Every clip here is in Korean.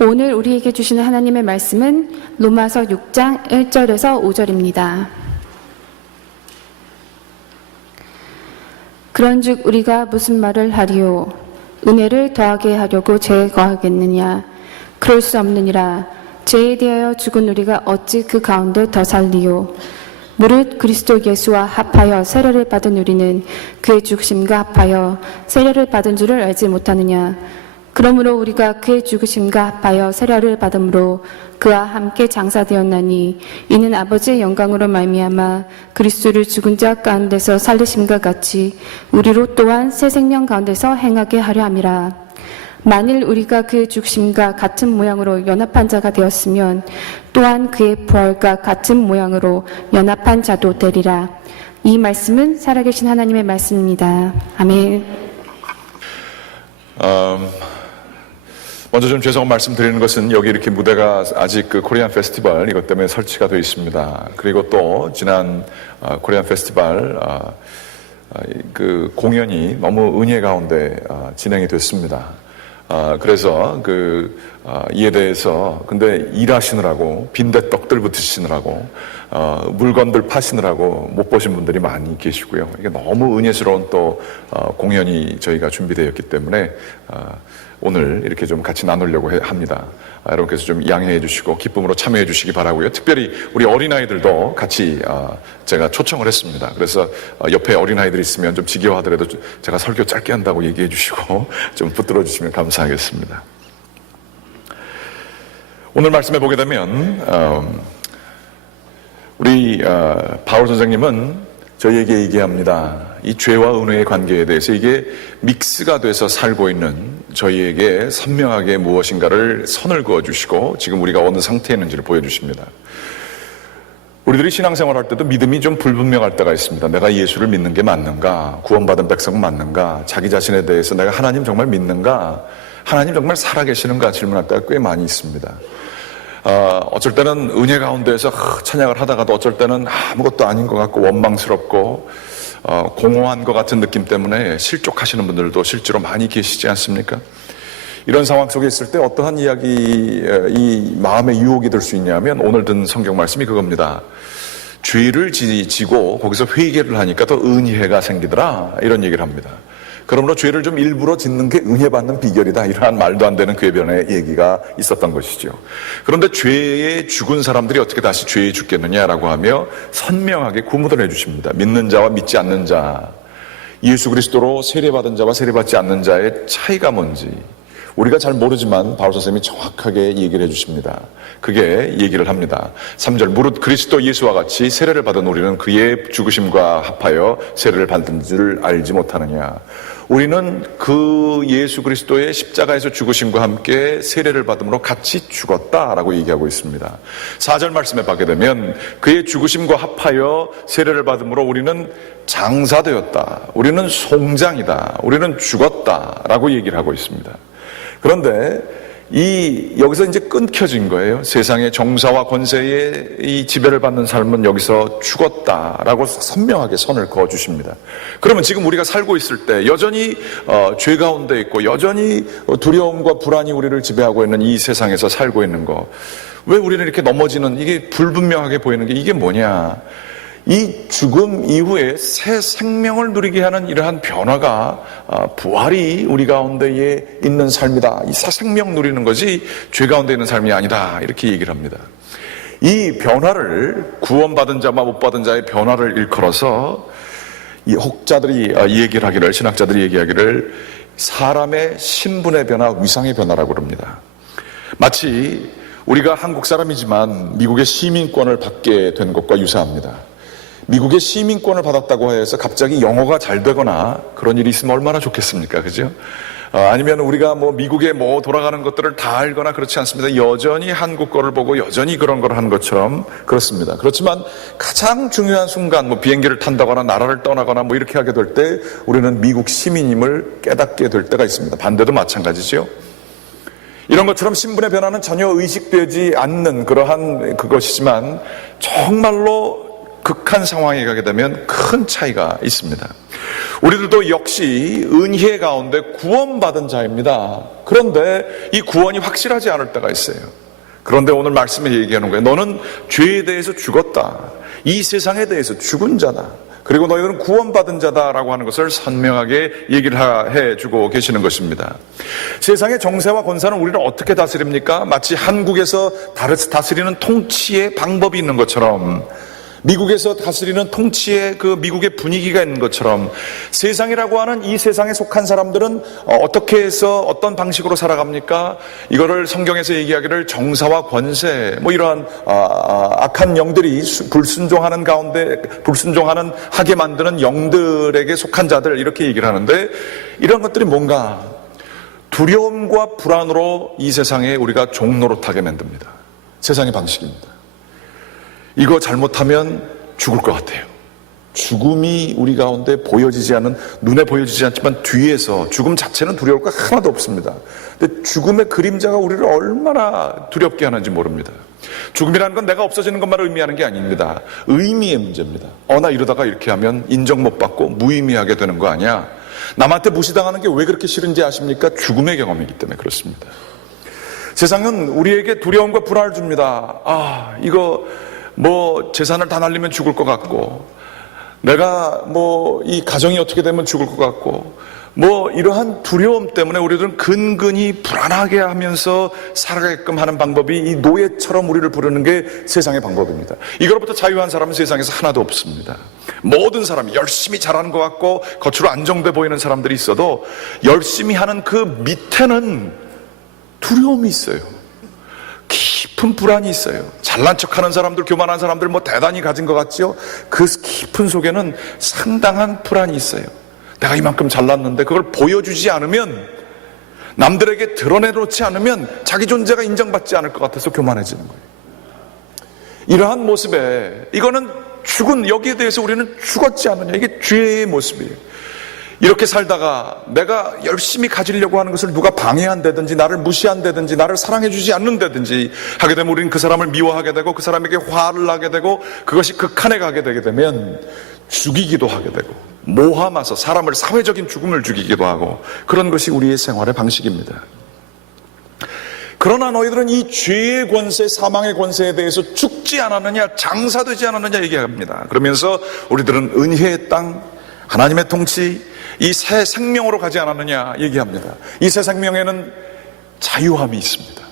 오늘 우리에게 주시는 하나님의 말씀은 로마서 6장 1절에서 5절입니다. 그런즉 우리가 무슨 말을 하리요? 은혜를 더하게 하려고 죄에 거하겠느냐? 그럴 수 없느니라. 죄에 대하여 죽은 우리가 어찌 그 가운데 더 살리요? 무릇 그리스도 예수와 합하여 세례를 받은 우리는 그의 죽으심과 합하여 세례를 받은 줄을 알지 못하느냐? 그러므로 우리가 그의 죽으심과 합하여 세례를 받음으로 그와 함께 장사되었나니 이는 아버지의 영광으로 말미암아 그리스도를 죽은 자 가운데서 살리심과 같이 우리로 또한 새 생명 가운데서 행하게 하려 함이라. 만일 우리가 그의 죽으심과 같은 모양으로 연합한 자가 되었으면 또한 그의 부활과 같은 모양으로 연합한 자도 되리라. 이 말씀은 살아계신 하나님의 말씀입니다. 아멘. 먼저 좀 죄송한 말씀 드리는 것은 여기 이렇게 무대가 아직 그 코리안 페스티벌 이것 때문에 설치가 되어 있습니다. 그리고 또 지난 코리안 페스티벌 그 공연이 너무 은혜 가운데 진행이 됐습니다. 그래서 이에 대해서 근데 일하시느라고 빈대떡들 붙이시느라고 물건들 파시느라고 못 보신 분들이 많이 계시고요. 이게 너무 은혜스러운 또 공연이 저희가 준비되었기 때문에 오늘 이렇게 좀 같이 나누려고 합니다. 여러분께서 좀 양해해 주시고 기쁨으로 참여해 주시기 바라고요. 특별히 우리 어린아이들도 같이 제가 초청을 했습니다. 그래서 옆에 어린아이들이 있으면 좀 지겨워하더라도 제가 설교 짧게 한다고 얘기해 주시고 좀 붙들어 주시면 감사하겠습니다. 오늘 말씀해 보게 되면 우리 바울 선생님은 저희에게 얘기합니다. 이 죄와 은혜의 관계에 대해서 이게 믹스가 돼서 살고 있는 저희에게 선명하게 무엇인가를 선을 그어주시고 지금 우리가 어느 상태에 있는지를 보여주십니다. 우리들이 신앙생활 할 때도 믿음이 좀 불분명할 때가 있습니다. 내가 예수를 믿는 게 맞는가? 구원받은 백성은 맞는가? 자기 자신에 대해서 내가 하나님 정말 믿는가? 하나님 정말 살아계시는가? 질문할 때가 꽤 많이 있습니다. 어쩔 때는 은혜 가운데에서 찬양을 하다가도 어쩔 때는 아무것도 아닌 것 같고 원망스럽고 공허한 것 같은 느낌 때문에 실족하시는 분들도 실제로 많이 계시지 않습니까? 이런 상황 속에 있을 때 어떠한 이 마음의 유혹이 될 수 있냐면 오늘 든 성경 말씀이 그겁니다. 죄를 지고 거기서 회개를 하니까 더 은혜가 생기더라 이런 얘기를 합니다. 그러므로 죄를 좀 일부러 짓는 게 은혜 받는 비결이다. 이러한 말도 안 되는 궤변의 얘기가 있었던 것이죠. 그런데 죄에 죽은 사람들이 어떻게 다시 죄에 죽겠느냐라고 하며 선명하게 구분을 해주십니다. 믿는 자와 믿지 않는 자, 예수 그리스도로 세례받은 자와 세례받지 않는 자의 차이가 뭔지 우리가 잘 모르지만 바울 선생님이 정확하게 얘기를 해주십니다. 그게 얘기를 합니다. 3절 무릇 그리스도 예수와 같이 세례를 받은 우리는 그의 죽으심과 합하여 세례를 받은 줄 알지 못하느냐. 우리는 그 예수 그리스도의 십자가에서 죽으심과 함께 세례를 받음으로 같이 죽었다라고 얘기하고 있습니다. 4절 말씀에 보게 되면 그의 죽으심과 합하여 세례를 받음으로 우리는 장사되었다. 우리는 송장이다. 우리는 죽었다라고 얘기를 하고 있습니다. 그런데 여기서 이제 끊겨진 거예요. 세상의 정사와 권세의 이 지배를 받는 삶은 여기서 죽었다라고 선명하게 선을 그어 주십니다. 그러면 지금 우리가 살고 있을 때 여전히 죄 가운데 있고 여전히 두려움과 불안이 우리를 지배하고 있는 이 세상에서 살고 있는 거, 왜 우리는 이렇게 넘어지는 이게 불분명하게 보이는 게 이게 뭐냐? 이 죽음 이후에 새 생명을 누리게 하는 이러한 변화가 부활이 우리 가운데에 있는 삶이다. 이 새 생명 누리는 것이 죄 가운데 있는 삶이 아니다. 이렇게 얘기를 합니다. 이 변화를 구원받은 자와 못 받은 자의 변화를 일컬어서 이 혹자들이 얘기를 하기를, 신학자들이 얘기하기를 사람의 신분의 변화, 위상의 변화라고 그럽니다. 마치 우리가 한국 사람이지만 미국의 시민권을 받게 된 것과 유사합니다. 미국의 시민권을 받았다고 해서 갑자기 영어가 잘 되거나 그런 일이 있으면 얼마나 좋겠습니까? 그죠? 아니면 우리가 미국에 돌아가는 것들을 다 알거나 그렇지 않습니다. 여전히 한국 거를 보고 여전히 그런 걸 하는 것처럼 그렇습니다. 그렇지만 가장 중요한 순간 비행기를 탄다거나 나라를 떠나거나 이렇게 하게 될 때 우리는 미국 시민임을 깨닫게 될 때가 있습니다. 반대도 마찬가지죠. 이런 것처럼 신분의 변화는 전혀 의식되지 않는 그러한 그것이지만 정말로 극한 상황에 가게 되면 큰 차이가 있습니다. 우리들도 역시 은혜 가운데 구원받은 자입니다. 그런데 이 구원이 확실하지 않을 때가 있어요. 그런데 오늘 말씀에 얘기하는 거예요. 너는 죄에 대해서 죽었다. 이 세상에 대해서 죽은 자다. 그리고 너희들은 구원받은 자다라고 하는 것을 선명하게 얘기를 해주고 계시는 것입니다. 세상의 정세와 권세는 우리를 어떻게 다스립니까? 마치 한국에서 다스리는 통치의 방법이 있는 것처럼, 미국에서 다스리는 통치의 그 미국의 분위기가 있는 것처럼, 세상이라고 하는 이 세상에 속한 사람들은 어떻게 해서 어떤 방식으로 살아갑니까? 이거를 성경에서 얘기하기를 정사와 권세, 뭐 이러한 악한 영들이 불순종하는 가운데 불순종하는 하게 만드는 영들에게 속한 자들, 이렇게 얘기를 하는데, 이런 것들이 뭔가 두려움과 불안으로 이 세상에 우리가 종노릇하게 만듭니다. 세상의 방식입니다. 이거 잘못하면 죽을 것 같아요. 죽음이 우리 가운데 보여지지 않은, 눈에 보여지지 않지만 뒤에서, 죽음 자체는 두려울 거 하나도 없습니다. 근데 죽음의 그림자가 우리를 얼마나 두렵게 하는지 모릅니다. 죽음이라는 건 내가 없어지는 것만 의미하는 게 아닙니다. 의미의 문제입니다. 나 이러다가 이렇게 하면 인정 못 받고 무의미하게 되는 거 아니야? 남한테 무시당하는 게 왜 그렇게 싫은지 아십니까? 죽음의 경험이기 때문에 그렇습니다. 세상은 우리에게 두려움과 불안을 줍니다. 이거 뭐 재산을 다 날리면 죽을 것 같고, 내가 뭐 이 가정이 어떻게 되면 죽을 것 같고, 뭐 이러한 두려움 때문에 우리들은 근근히 불안하게 하면서 살아가게끔 하는 방법이 이 노예처럼 우리를 부르는 게 세상의 방법입니다. 이거로부터 자유한 사람은 세상에서 하나도 없습니다. 모든 사람이 열심히 잘하는 것 같고 겉으로 안정돼 보이는 사람들이 있어도 열심히 하는 그 밑에는 두려움이 있어요. 깊은 불안이 있어요. 잘난 척하는 사람들, 교만한 사람들 뭐 대단히 가진 것 같지요? 그 깊은 속에는 상당한 불안이 있어요. 내가 이만큼 잘났는데 그걸 보여주지 않으면, 남들에게 드러내놓지 않으면 자기 존재가 인정받지 않을 것 같아서 교만해지는 거예요. 이러한 모습에, 이거는 여기에 대해서 우리는 죽었지 않느냐, 이게 죄의 모습이에요. 이렇게 살다가 내가 열심히 가지려고 하는 것을 누가 방해한다든지, 나를 무시한다든지, 나를 사랑해주지 않는다든지 하게 되면 우리는 그 사람을 미워하게 되고, 그 사람에게 화를 나게 되고, 그것이 극한에 가게 되게 되면 죽이기도 하게 되고, 모함해서 사람을 사회적인 죽음을 죽이기도 하고, 그런 것이 우리의 생활의 방식입니다. 그러나 너희들은 이 죄의 권세, 사망의 권세에 대해서 죽지 않았느냐, 장사되지 않았느냐 얘기합니다. 그러면서 우리들은 은혜의 땅, 하나님의 통치, 이 새 생명으로 가지 않았느냐 얘기합니다. 이 새 생명에는 자유함이 있습니다.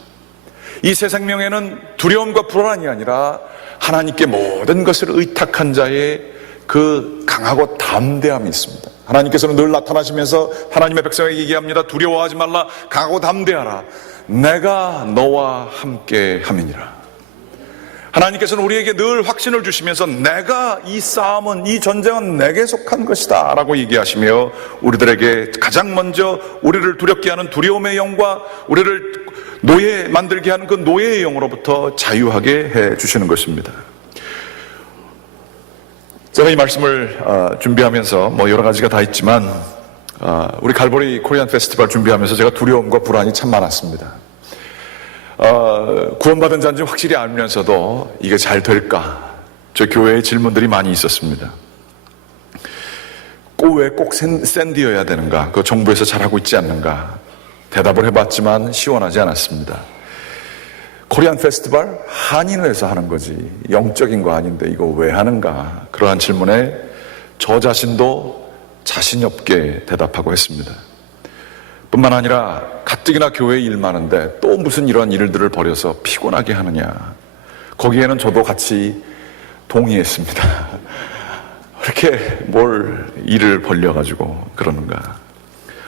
이 새 생명에는 두려움과 불안이 아니라 하나님께 모든 것을 의탁한 자의 그 강하고 담대함이 있습니다. 하나님께서는 늘 나타나시면서 하나님의 백성에게 얘기합니다. 두려워하지 말라, 강하고 담대하라. 내가 너와 함께 함이니라. 하나님께서는 우리에게 늘 확신을 주시면서 내가 이 싸움은, 이 전쟁은 내게 속한 것이다 라고 얘기하시며, 우리들에게 가장 먼저 우리를 두렵게 하는 두려움의 영과 우리를 노예 만들게 하는 그 노예의 영으로부터 자유하게 해 주시는 것입니다. 제가 이 말씀을 준비하면서 뭐 여러 가지가 다 있지만, 우리 갈보리 코리안 페스티벌 준비하면서 제가 두려움과 불안이 참 많았습니다. 구원받은 자인지 확실히 알면서도 이게 잘 될까? 저 교회에 질문들이 많이 있었습니다. 왜 꼭 샌디여야 되는가? 그 정부에서 잘하고 있지 않는가? 대답을 해봤지만 시원하지 않았습니다. 코리안 페스티벌 한인회에서 하는 거지, 영적인 거 아닌데 이거 왜 하는가? 그러한 질문에 저 자신도 자신 없게 대답하고 했습니다. 뿐만 아니라 가뜩이나 교회에 일 많은데 또 무슨 이런 일들을 벌여서 피곤하게 하느냐, 거기에는 저도 같이 동의했습니다. 이렇게 뭘 일을 벌려가지고 그러는가.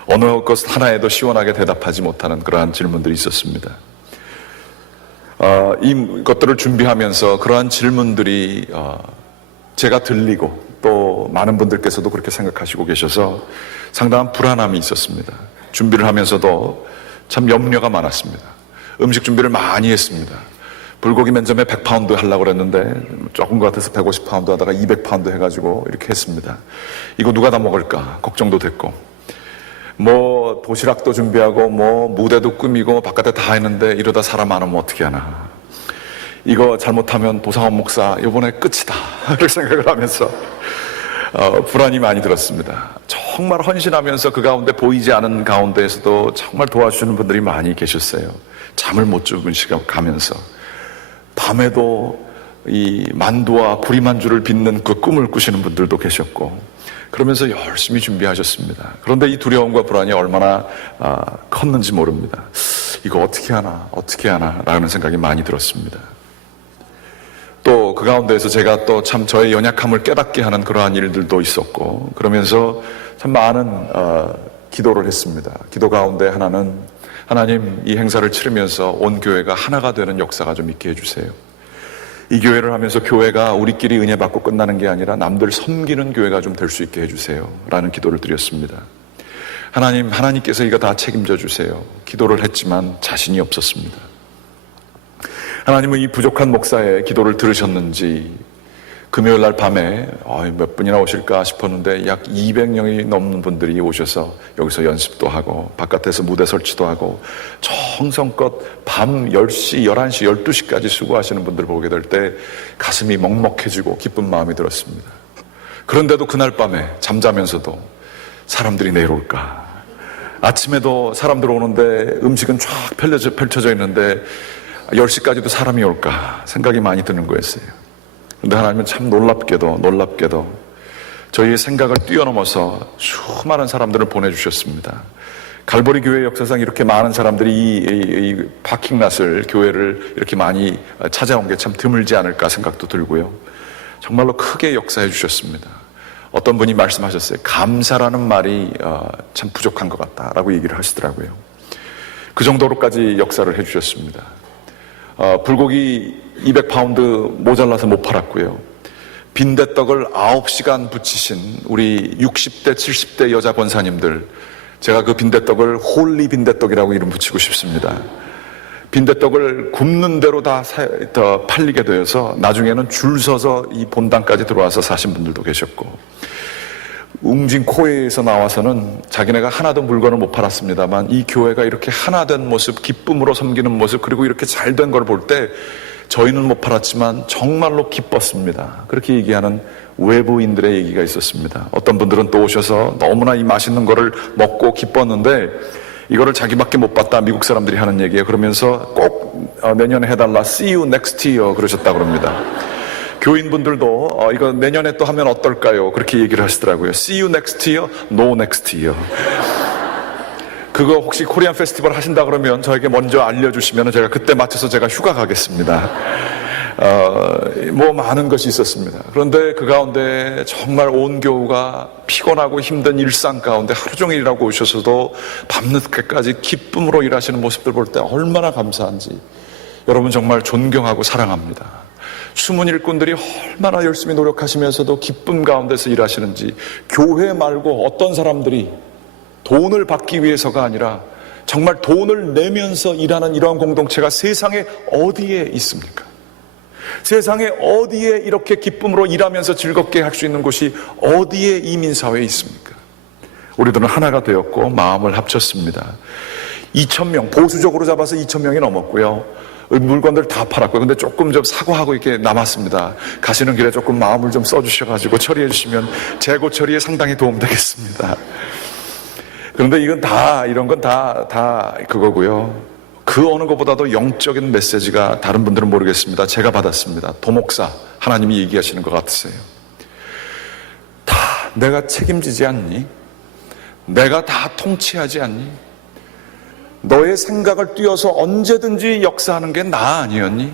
어느 것 하나에도 시원하게 대답하지 못하는 그러한 질문들이 있었습니다. 이 것들을 준비하면서 그러한 질문들이 제가 들리고 또 많은 분들께서도 그렇게 생각하시고 계셔서 상당한 불안함이 있었습니다. 준비를 하면서도 참 염려가 많았습니다. 음식 준비를 많이 했습니다. 불고기 맨점에 100파운드 하려고 그랬는데 조금 것 같아서 150파운드 하다가 200파운드 해가지고 이렇게 했습니다. 이거 누가 다 먹을까 걱정도 됐고, 뭐 도시락도 준비하고 뭐 무대도 꾸미고 바깥에 다 했는데 이러다 사람 안 오면 어떻게 하나, 이거 잘못하면 도상원 목사 이번에 끝이다 이렇게 생각을 하면서 불안이 많이 들었습니다. 정말 헌신하면서 그 가운데 보이지 않은 가운데에서도 정말 도와주시는 분들이 많이 계셨어요. 잠을 못 주무시고 가면서 밤에도 이 만두와 구리만주를 빚는 그 꿈을 꾸시는 분들도 계셨고, 그러면서 열심히 준비하셨습니다. 그런데 이 두려움과 불안이 얼마나 컸는지 모릅니다. 이거 어떻게 하나 라는 생각이 많이 들었습니다. 또 그 가운데에서 제가 또 참 저의 연약함을 깨닫게 하는 그러한 일들도 있었고, 그러면서 참 많은 기도를 했습니다. 기도 가운데 하나는, 하나님, 이 행사를 치르면서 온 교회가 하나가 되는 역사가 좀 있게 해주세요. 이 교회를 하면서 교회가 우리끼리 은혜 받고 끝나는 게 아니라 남들 섬기는 교회가 좀 될 수 있게 해주세요 라는 기도를 드렸습니다. 하나님께서 이거 다 책임져 주세요. 기도를 했지만 자신이 없었습니다. 하나님은 이 부족한 목사의 기도를 들으셨는지 금요일 날 밤에 몇 분이나 오실까 싶었는데 약 200명이 넘는 분들이 오셔서 여기서 연습도 하고 바깥에서 무대 설치도 하고 정성껏 밤 10시, 11시, 12시까지 수고하시는 분들 보게 될 때 가슴이 먹먹해지고 기쁜 마음이 들었습니다. 그런데도 그날 밤에 잠자면서도 사람들이 내일 올까, 아침에도 사람들 오는데 음식은 쫙 펼쳐져 있는데 10시까지도 사람이 올까 생각이 많이 드는 거였어요. 그런데 하나님은 참 놀랍게도 저희의 생각을 뛰어넘어서 수많은 사람들을 보내주셨습니다. 갈보리 교회 역사상 이렇게 많은 사람들이 이 파킹랏을, 교회를 이렇게 많이 찾아온 게 참 드물지 않을까 생각도 들고요. 정말로 크게 역사해 주셨습니다. 어떤 분이 말씀하셨어요. 감사라는 말이 참 부족한 것 같다라고 얘기를 하시더라고요. 그 정도로까지 역사를 해 주셨습니다. 불고기 200파운드 모자라서 못 팔았고요. 빈대떡을 9시간 부치신 우리 60대, 70대 여자 권사님들, 제가 그 빈대떡을 홀리 빈대떡이라고 이름 붙이고 싶습니다. 빈대떡을 굽는 대로 다 팔리게 되어서 나중에는 줄 서서 이 본당까지 들어와서 사신 분들도 계셨고, 웅진 코에에서 나와서는 자기네가 하나도 물건을 못 팔았습니다만 이 교회가 이렇게 하나된 모습, 기쁨으로 섬기는 모습, 그리고 이렇게 잘된 걸 볼 때 저희는 못 팔았지만 정말로 기뻤습니다. 그렇게 얘기하는 외부인들의 얘기가 있었습니다. 어떤 분들은 또 오셔서 너무나 이 맛있는 거를 먹고 기뻤는데 이거를 자기밖에 못 봤다, 미국 사람들이 하는 얘기예요. 그러면서 꼭 내년에 해달라, see you next year 그러셨다고 합니다. 교인분들도 이거 내년에 또 하면 어떨까요? 그렇게 얘기를 하시더라고요. See you next year, no next year. 그거 혹시 코리안 페스티벌 하신다 그러면 저에게 먼저 알려주시면 제가 그때 맞춰서 제가 휴가 가겠습니다. 뭐 많은 것이 있었습니다. 그런데 그 가운데 정말 온 교우가 피곤하고 힘든 일상 가운데 하루 종일 일하고 오셔서도 밤늦게까지 기쁨으로 일하시는 모습들 볼 때 얼마나 감사한지 여러분 정말 존경하고 사랑합니다. 숨은 일꾼들이 얼마나 열심히 노력하시면서도 기쁨 가운데서 일하시는지, 교회 말고 어떤 사람들이 돈을 받기 위해서가 아니라 정말 돈을 내면서 일하는 이러한 공동체가 세상에 어디에 있습니까? 세상에 어디에 이렇게 기쁨으로 일하면서 즐겁게 할 수 있는 곳이 어디에 이민사회에 있습니까? 우리들은 하나가 되었고 마음을 합쳤습니다. 2,000명, 보수적으로 잡아서 2,000명이 넘었고요. 물건들 다 팔았고요. 근데 조금 좀 사과하고 이렇게 남았습니다. 가시는 길에 조금 마음을 좀 써주셔가지고 처리해 주시면 재고 처리에 상당히 도움되겠습니다. 그런데 이런 건 다 그거고요. 그 어느 것보다도 영적인 메시지가 다른 분들은 모르겠습니다. 제가 받았습니다. 도목사 하나님이 얘기하시는 것 같으세요. 다 내가 책임지지 않니? 내가 다 통치하지 않니? 너의 생각을 뛰어서 언제든지 역사하는 게 나 아니었니?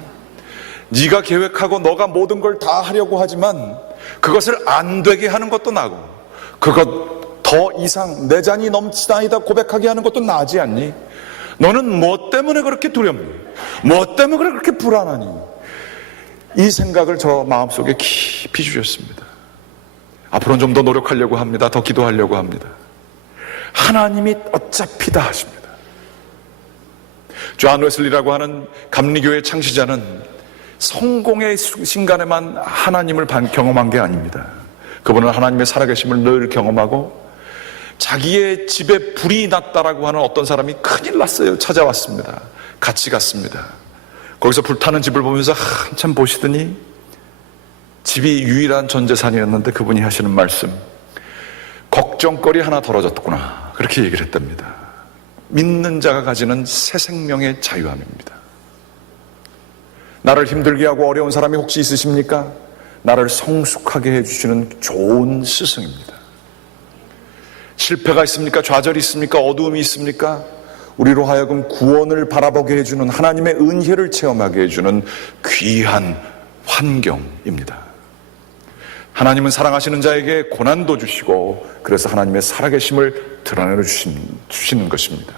네가 계획하고 너가 모든 걸 다 하려고 하지만 그것을 안 되게 하는 것도 나고, 그것 더 이상 내 잔이 넘치나이다 고백하게 하는 것도 나지 않니? 너는 뭐 때문에 그렇게 두렵니? 뭐 때문에 그렇게 불안하니? 이 생각을 저 마음속에 깊이 주셨습니다. 앞으로는 좀 더 노력하려고 합니다. 더 기도하려고 합니다. 하나님이 어차피 다 하십니다. 존 웨슬리라고 하는 감리교회 창시자는 성공의 순간에만 하나님을 경험한 게 아닙니다. 그분은 하나님의 살아계심을 늘 경험하고, 자기의 집에 불이 났다라고 하는 어떤 사람이 큰일 났어요. 찾아왔습니다. 같이 갔습니다. 거기서 불타는 집을 보면서 한참 보시더니 집이 유일한 전 재산이었는데 그분이 하시는 말씀, 걱정거리 하나 덜어졌구나. 그렇게 얘기를 했답니다. 믿는 자가 가지는 새 생명의 자유함입니다. 나를 힘들게 하고 어려운 사람이 혹시 있으십니까? 나를 성숙하게 해주시는 좋은 스승입니다. 실패가 있습니까? 좌절이 있습니까? 어두움이 있습니까? 우리로 하여금 구원을 바라보게 해주는 하나님의 은혜를 체험하게 해주는 귀한 환경입니다. 하나님은 사랑하시는 자에게 고난도 주시고 그래서 하나님의 살아계심을 드러내 주시는 것입니다.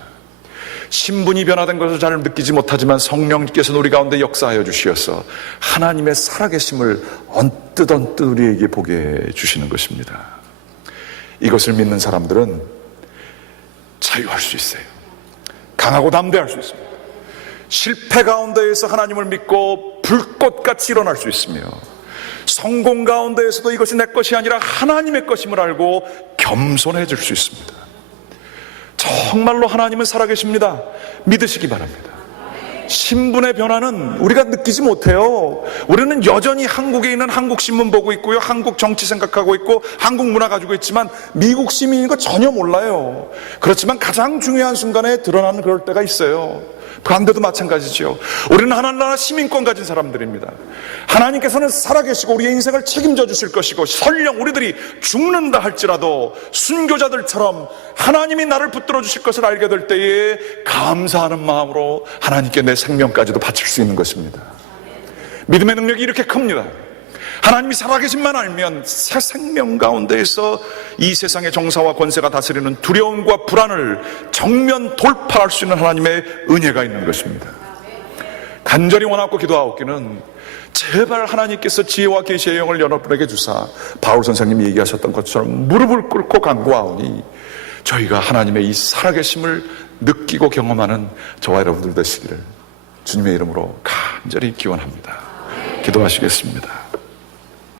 신분이 변화된 것을 잘 느끼지 못하지만 성령께서는 우리 가운데 역사하여 주시어서 하나님의 살아계심을 언뜻 우리에게 보게 해 주시는 것입니다. 이것을 믿는 사람들은 자유할 수 있어요. 강하고 담대할 수 있습니다. 실패 가운데에서 하나님을 믿고 불꽃같이 일어날 수 있으며 성공 가운데에서도 이것이 내 것이 아니라 하나님의 것임을 알고 겸손해질 수 있습니다. 정말로 하나님은 살아계십니다. 믿으시기 바랍니다. 신분의 변화는 우리가 느끼지 못해요. 우리는 여전히 한국에 있는 한국 신문 보고 있고요, 한국 정치 생각하고 있고 한국 문화 가지고 있지만 미국 시민인 거 전혀 몰라요. 그렇지만 가장 중요한 순간에 드러나는 그럴 때가 있어요. 반대도 마찬가지죠. 우리는 하나님 나라 시민권 가진 사람들입니다. 하나님께서는 살아계시고 우리의 인생을 책임져 주실 것이고 설령 우리들이 죽는다 할지라도 순교자들처럼 하나님이 나를 붙들어 주실 것을 알게 될 때에 감사하는 마음으로 하나님께 내 생명까지도 바칠 수 있는 것입니다. 믿음의 능력이 이렇게 큽니다. 하나님이 살아계신만 알면 새 생명 가운데에서 이 세상의 정사와 권세가 다스리는 두려움과 불안을 정면 돌파할 수 있는 하나님의 은혜가 있는 것입니다. 간절히 원하고 기도하옵기는 제발 하나님께서 지혜와 계시의 영을 여러분에게 주사 바울 선생님이 얘기하셨던 것처럼 무릎을 꿇고 간구하오니 저희가 하나님의 이 살아계심을 느끼고 경험하는 저와 여러분들 되시기를 주님의 이름으로 간절히 기원합니다. 기도하시겠습니다.